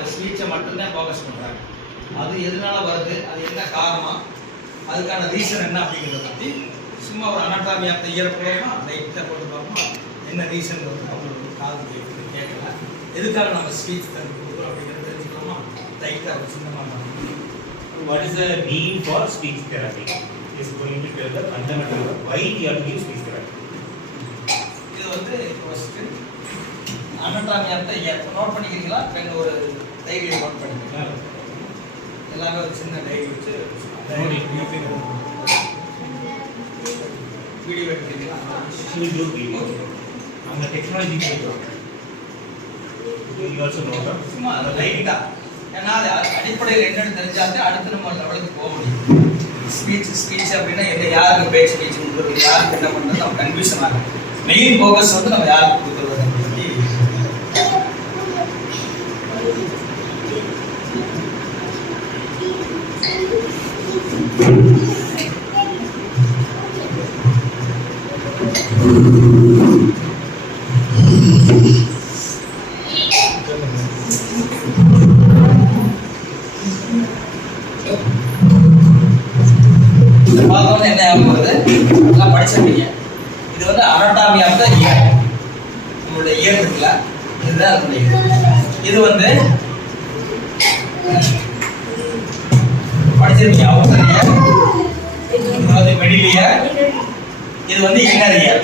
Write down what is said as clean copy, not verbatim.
அந்த ஸ்பீச்சை மட்டும்தான் ஃபோக்கஸ் பண்ணுறாங்க. அது எதனால வருது, அது என்ன காரணம், அதுக்கான ரீசன் என்ன அப்படிங்கிறத பற்றி சும்மா ஒரு அனாட்டாமி ஆஃப் த இயர் போகணுமா, லைட்டாக போட்டு பார்ப்போமா, என்ன ரீசன் வருது அவங்களுக்கு காது கேட்கல, எதுக்காக நம்ம ஸ்பீச் தந்து கொடுக்குறோம் அப்படிங்கிறத தெரிஞ்சுக்கலாமா. லைட்டாக ஒரு சின்னமாக what is the need for speech therapy is going to tell the fundamental why we have to give speech therapy. இது வந்து first anatomy of the ear note பண்ணிக்கிறீங்களா, பெண் ஒரு டைரி நோட் பண்ணிக்கிறீங்களா, எல்லாமே ஒரு சின்ன டைரி வச்சு வீடியோ எடுக்கிறீங்களா, வீடியோ அந்த technology you also know that சும்மா அதை லைட்டாக, ஏன்னா அது அடிப்படையில் என்னென்னு தெரிஞ்சாலே அடுத்து நம்ம லெவலுக்கு போக முடியும். ஸ்பீச் அப்படின்னா என்ன, யாருக்கு பேச்சு ஸ்பீச் கொடுக்குறது, யாருக்கு என்ன பண்ணுறது, நம்ம கன்ஃபியூஷன் ஆகும். மெயின் ஃபோக்கஸ் வந்து நம்ம யாருக்கு கொடுக்குறது பற்றி பார்த்தோன்னு என்ன ஞாபகம் வருது, எல்லாம் படிச்சிருப்பீங்க. இது வந்து அனாட்டாமி ஆஃப் த இயர், நம்மளுடைய இயர் இருக்குல்ல, இதுதான் அதனுடைய இது வந்து படிச்சிருப்பீங்க. அவுட்டர் இயர், இது வந்து மிடில் இயர், இது வந்து இன்னர் இயர்.